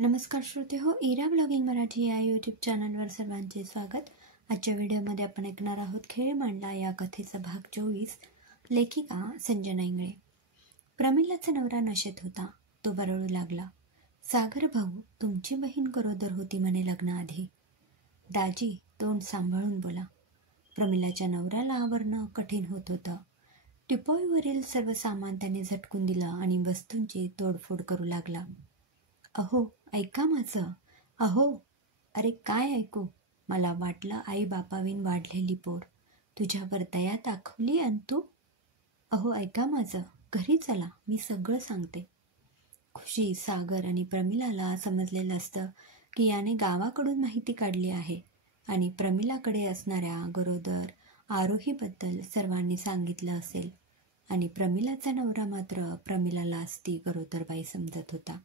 नमस्कार श्रोते हो, इरा ब्लॉगिंग मराठी या यूट्यूब चॅनलवर सर्वांचे स्वागत. आजच्या व्हिडिओमध्ये आपण ऐकणार आहोत खेळ मांडला या कथेचा भाग 24. लेखिका संजना इंगळे. प्रमिलाचा नवरा नशेत होता. तो बरळू लागला. सागर भाऊ, तुमची बहीण गरोदर होती म्हणे लग्नाआधी. दाजी, तोंड सांभाळून बोला. प्रमिलाच्या नवऱ्याला आवरणं कठीण होत होतं. टिपॉयवरील सर्व सामान त्याने झटकून दिलं आणि वस्तूंची तोडफोड करू लागला. अहो, ऐका माझं. अहो. अरे काय ऐकू? मला वाटलं आई बापावीन वाढलेली पोर. तुझ्यावर दया दाखवली आणि तू. अहो ऐका माझं. घरी चला, मी सगळं सांगते. खुशी, सागर आणि प्रमिलाला समजलेलं असतं की याने गावाकडून माहिती काढली आहे आणि प्रमिलाकडे असणाऱ्या गरोदर आरोहीबद्दल सर्वांनी सांगितलं असेल आणि प्रमिलाचा नवरा मात्र प्रमिलालाच ती गरोदरबाई समजत होता.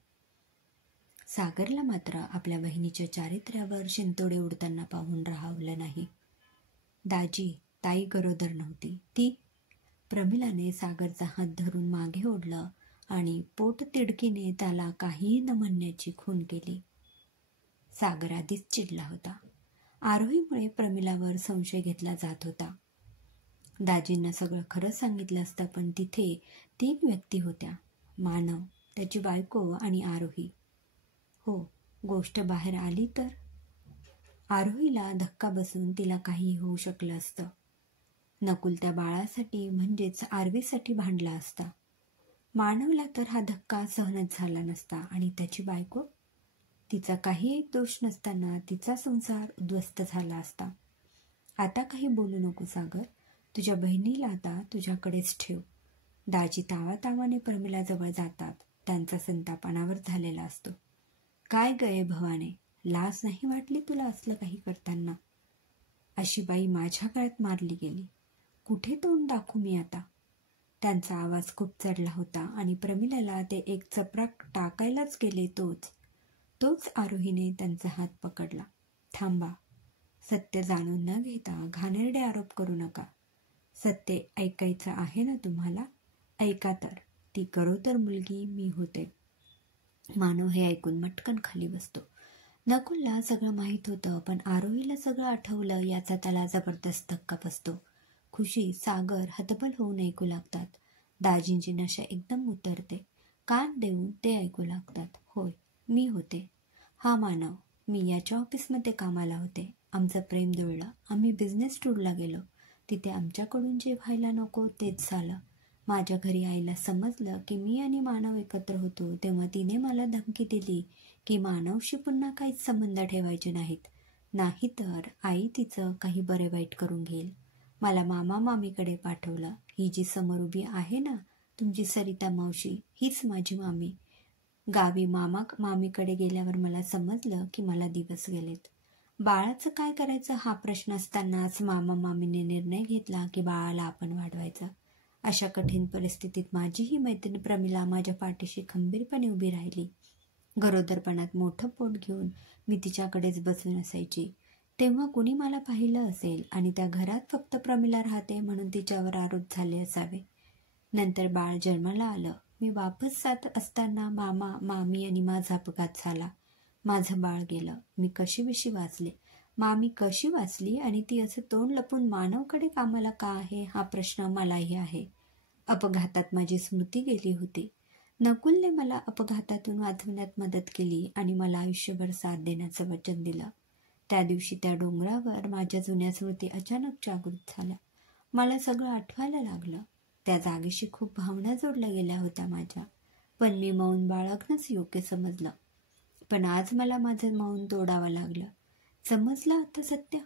सागरला मात्र आपल्या बहिणीच्या चारित्र्यावर शिंतोडे उडताना पाहून राहावलं नाही. दाजी, ताई गरोदर नव्हती. ती. प्रमिलाने सागरचा हात धरून मागे ओढलं आणि पोट तिडकीने त्याला काहीही न म्हणण्याची खूण केली. सागर आधीच चिडला होता. आरोहीमुळे प्रमिलावर संशय घेतला जात होता. दाजींना सगळं खरं सांगितलं असतं, पण तिथे 3 व्यक्ती होत्या. मानव, त्याची बायको आणि आरोही. हो, गोष्ट बाहेर आली तर आरोहीला धक्का बसून तिला काही होऊ शकलं असतं. नकुल त्या बाळासाठी म्हणजेच आरवीसाठी भांडला असता. मानवला तर हा धक्का सहनच झाला नसता आणि त्याची बायको, तिचा काही एक दोष नसताना तिचा संसार उद्ध्वस्त झाला असता. आता काही बोलू नको सागर. तुझ्या बहिणीला आता तुझ्याकडेच ठेव. दाजी तावातावाने प्रमिलाजवळ जातात. त्यांचा संताप अनावर झालेला असतो. काय गये भवाने, लाज नाही वाटली तुला असलं काही करताना? अशी बाई माझ्या काळात मारली गेली. कुठे तोंड दाखवू मी आता? त्यांचा आवाज खूप चढला होता आणि प्रमिलाला ते एक चपराक टाकायलाच गेले तोच आरोहीने त्यांचा हात पकडला. थांबा. सत्य जाणून न घेता घाणेरडे आरोप करू नका. सत्य ऐकायचं आहे ना तुम्हाला? ऐका तर. ती गरोदर मुलगी मी होते. मानव हे ऐकून मटकन खाली बसतो. नकुलला सगळं माहीत होतं, पण आरोहीला सगळं आठवलं याचा त्याला जबरदस्त धक्का बसतो. खुशी, सागर हतबल होऊन ऐकू लागतात. दाजींची नशा एकदम उतरते. कान देऊन ते ऐकू लागतात. होय, मी होते. हा मानव. मी याच्या ऑफिसमध्ये कामाला होते. आमचं प्रेम जुळलं. आम्ही बिझनेस टूरला गेलो. तिथे आमच्याकडून जे व्हायला नको तेच झालं. माझ्या घरी आईला समजलं की मी आणि मानव एकत्र होतो, तेव्हा तिने मला धमकी दिली की मानवशी पुन्हा काहीच संबंध ठेवायचे नाहीत. नाहीतर आई तिचं काही बरे वाईट करून घेईल. मला मामा मामीकडे पाठवलं. ही जी समोर उभी आहे ना, तुमची सरिता मावशी, हीच माझी मामी. गावी मामा मामीकडे गेल्यावर मला समजलं की मला दिवस गेलेत. बाळाचं काय करायचं हा प्रश्न असतानाच मामा मामीने निर्णय घेतला की बाळाला आपण वाढवायचं. अशा कठीण परिस्थितीत माझी ही मैत्रीण प्रमिला माझ्या पाठीशी खंबीरपणे उभी राहिली. गरोदरपणात मोठं पोट घेऊन मी तिच्याकडेच बसून असायची. तेव्हा कुणी मला पाहिलं असेल आणि त्या घरात फक्त प्रमिला राहते म्हणून तिच्यावर आरोप झाले असावे. नंतर बाळ जन्माला आलं. मी वापस जात असताना मामा मामी आणि माझा अपघात झाला. माझं बाळ गेलं. मी कशीबशी वाचले. मामी कशी वाचली आणि ती असं तोंड लपून मानवकडे कामाला का आहे हा प्रश्न मलाही आहे. अपघातात माझी स्मृती गेली होती. नकुलने मला अपघातातून वाचवण्यात मदत केली आणि मला आयुष्यभर साथ देण्याचं वचन दिलं. त्या दिवशी त्या डोंगरावर माझ्या जुन्या स्मृती अचानक जागृत झाल्या. मला सगळं आठवायला लागलं. त्या जागेशी खूप भावना जोडल्या गेल्या होत्या माझ्या, पण मी मौन बाळगणंच योग्य समजलं. पण आज मला माझं मौन तोडावं लागलं. समजलं आता सत्य.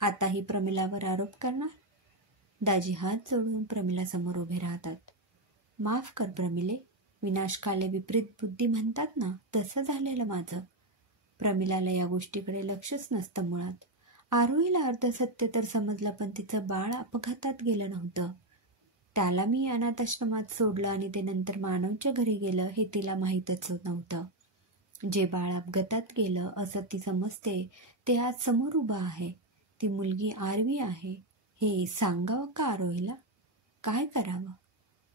आताही प्रमिलावर आरोप करणार? दाजी हात जोडून प्रमिलासमोर उभे राहतात. माफ कर प्रमिले. विनाशकाले विपरीत बुद्धी म्हणतात ना, तसं झालेलं माझं. प्रमिलाला या गोष्टीकडे लक्षच नसतं मुळात. आरोहीला अर्ध सत्य तर समजलं, पण तिचं बाळ अपघातात गेलं नव्हतं. त्याला मी अनाथाश्रमात सोडलं आणि ते नंतर मानवच्या घरी गेलं हे तिला माहीतच नव्हतं. जे बाळ अपघातात गेलं असं ती समजते ते आज समोर उभं आहे. ती मुलगी आरवी आहे. हे सांगावं का आरोहीला? काय करावं?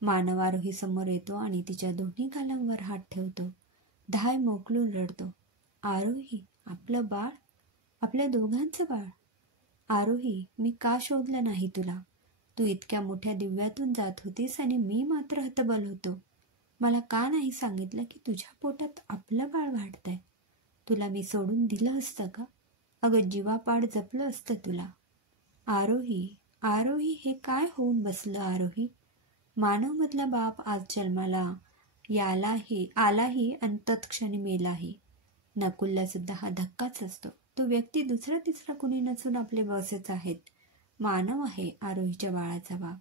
मानव आरोही समोर येतो आणि तिच्या दोन्ही गालांवर हात ठेवतो. धाय मोकलून रडतो. आरोही, आपलं बाळ, आपल्या दोघांचं बाळ. आरोही, मी का शोधलं नाही तुला? तू इतक्या मोठ्या दिव्यातून जात होतीस आणि मी मात्र हतबल होतो. मला का नाही सांगितलं की तुझ्या पोटात आपलं बाळ वाढतंय? तुला मी सोडून दिलं असतं का? अगं जीवापाड जपलं असतं तुला. आरोही, आरोही, हे काय होऊन बसलं आरोही? मानवमधला बाप आज जन्माला आलाही आणि तत्क्षणी मेलाही. नकुलला सुद्धा हा धक्काच असतो. तो व्यक्ती दुसरा तिसरा कुणी नसून आपले बॉसच आहेत. मानव आहे आरोहीच्या बाळाचा बाप.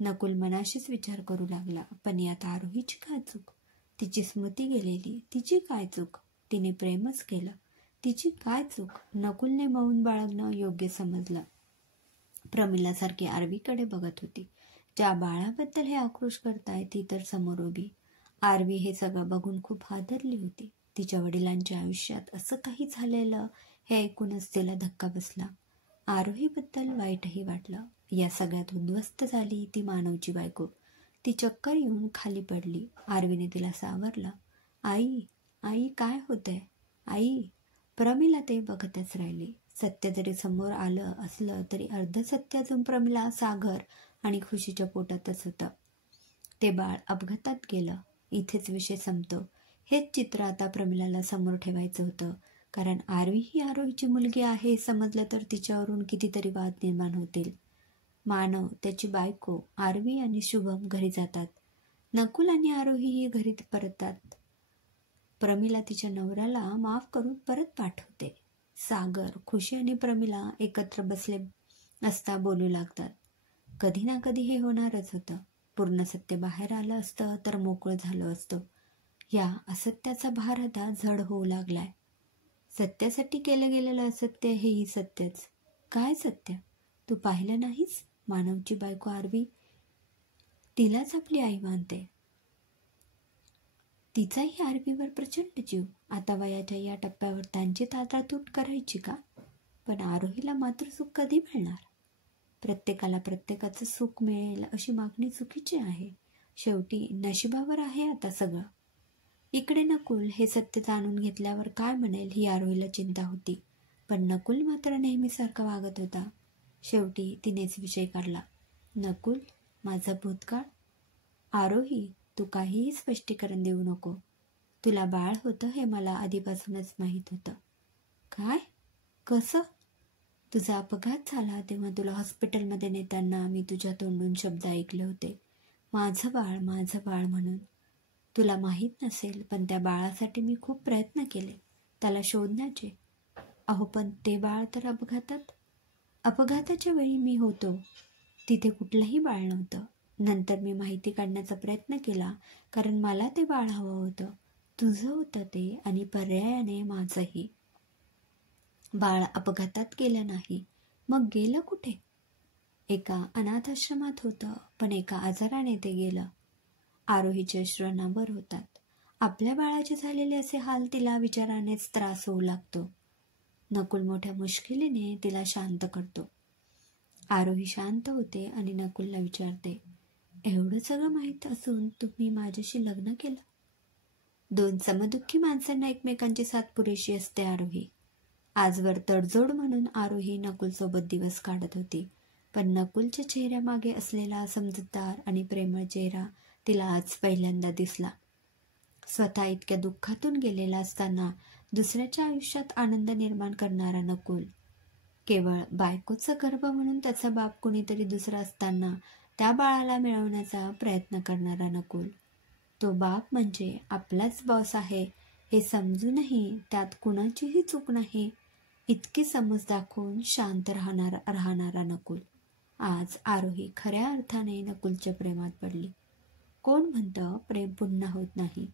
नकुल मनाशीच विचार करू लागला, पण यात आरोहीची काय चूक? तिची स्मृती गेलेली, तिची काय चूक? तिने प्रेमच केलं, तिची काय चूक? नकुलने मौन बाळगणं योग्य समजलं. प्रमिलासारखी आरवीकडे बघत होती. ज्या बाळाबद्दल हे आक्रोश करताय ती तर समोर उभी. आरवी हे सगळं बघून खूप हादरली होती. तिच्या वडिलांच्या आयुष्यात असं काही झालेलं हे ऐकूनच तिला धक्का बसला. आरोहीबद्दल वाईटही वाटलं. या सगळ्यात उद्ध्वस्त झाली ती मानवची बायको. ती चक्कर येऊन खाली पडली. आरवीने तिला सावरलं. आई, आई, काय होतंय? आई. प्रमिला ते बघतच राहिली. सत्य जरी समोर आलं असलं तरी अर्ध सत्य अजून प्रमिला, सागर आणि खुशीच्या पोटातच होतं. ते बाळ अपघातात गेलं, इथेच विषय संपतो. हेच चित्र आता प्रमिलाला समोर ठेवायचं होतं. कारण आरवी ही आरोहीची मुलगी आहे हे समजलं तर तिच्यावरून कितीतरी वाद निर्माण होतील. मानव, त्याची बायको, आरवी आणि शुभम घरी जातात. नकुल आणि आरोहीही घरी परततात. प्रमिला तिच्या नवऱ्याला माफ करून परत पाठवते. सागर, खुशी आणि प्रमिला एकत्र बसले असता बोलू लागतात. कधी ना कधी हे होणारच होतं. पूर्ण सत्य बाहेर आलं असतं तर मोकळं झालं असतं. या असत्याचा भार आता जड होऊ लागलाय. सत्यासाठी केलं गेलेलं असत्य हेही सत्यच. काय सत्य? तू पाहिलं नाहीस? मानवची बायको आरवी तिलाच आपली आई मानते. तिचाही आरवीवर प्रचंड जीव. आता वयाच्या या टप्प्यावर त्यांची ताटातूट करायची का? पण आरोहीला मात्र सुख कधी मिळणार? प्रत्येकाला प्रत्येकाचं सुख मिळेल अशी मागणी चुकीची आहे. शेवटी नशिबावर आहे आता सगळं. इकडे नकुल हे सत्य जाणून घेतल्यावर काय म्हणेल ही आरोहीला चिंता होती. पण नकुल मात्र नेहमीसारखा वागत होता. शेवटी तिनेच विषय काढला. नकुल, माझा भूतकाळ. आरोही, तू काहीही स्पष्टीकरण देऊ नको. तुला बाळ होतं हे मला आधीपासूनच माहीत होतं. काय? कसं? तुझा अपघात झाला तेव्हा तुला हॉस्पिटलमध्ये नेताना मी तुझ्या तोंडून शब्द ऐकले होते, माझं बाळ, माझं बाळ म्हणून. तुला माहीत नसेल पण त्या बाळासाठी मी खूप प्रयत्न केले, त्याला शोधण्याचे. अहो पण ते बाळ तर अपघाताच्या वेळी मी होतो, तिथे कुठलंही बाळ नव्हतं. नंतर मी माहिती काढण्याचा प्रयत्न केला कारण मला ते बाळ हवं होतं. तुझं होतं ते आणि पर्यायाने माझंही. बाळ अपघातात गेलं नाही, मग गेलं कुठे? एका अनाथाश्रमात होतं, पण एका आजाराने ते गेलं. आरोहीचे अश्रू अनावर होतात. आपल्या बाळाचे झालेले असे हाल तिला विचारानेच त्रास होऊ लागतो. नकुल मोठ्या मुश्किलीने तिला शांत करतो. आरोही शांत होते आणि नकुलला विचारते, एवढं सगळं माहीत असून तुम्ही माझ्याशी लग्न केलं? दोन समदुःखी माणसांना एकमेकांची साथ पुरेशी असते आरोही. आजवर तडजोड म्हणून आरोही नकुलसोबत दिवस काढत होती. पण नकुलच्या चेहऱ्यामागे असलेला समजूतदार आणि प्रेमळ चेहरा तिला आज पहिल्यांदा दिसला. स्वतः इतक्या दुःखातून गेलेला असताना दुसऱ्याच्या आयुष्यात आनंद निर्माण करणारा नकुल. केवळ बायकोचं गर्भ म्हणून त्याचा बाप कुणीतरी दुसरा असताना त्या बाळाला मिळवण्याचा प्रयत्न करणारा नकुल. तो बाप म्हणजे आपलाच बॉस आहे हे समजूनही त्यात कुणाचीही चूक नाही इतकी समज दाखवून शांत राहणारा नकुल. आज आरोही खऱ्या अर्थाने नकुलच्या प्रेमात पडली. कोण म्हणतं प्रेम पुन्हा होत नाही?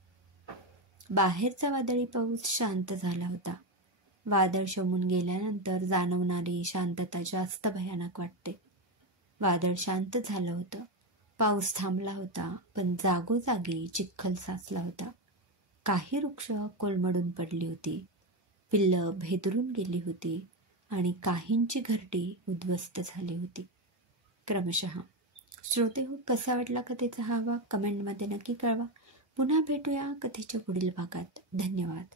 बाहेरचा वादळी पाऊस शांत झाला होता. वादळ शमून गेल्यानंतर जाणवणारी शांतता जास्त भयानक वाटते. वादळ शांत झालं होतं. पाऊस थांबला होता, पण जागोजागी चिखल साचला होता. काही वृक्ष कोलमडून पडली होती, पिल्लं भेदरून गेली होती आणि काहींची घरटी उद्ध्वस्त झाली होती. क्रमशः. श्रोते हो, कसा वाटला कथेचा हा भाग कमेंटमध्ये नक्की कळवा. पुन्हा भेटूया कथेच्या पुढील भागात. धन्यवाद.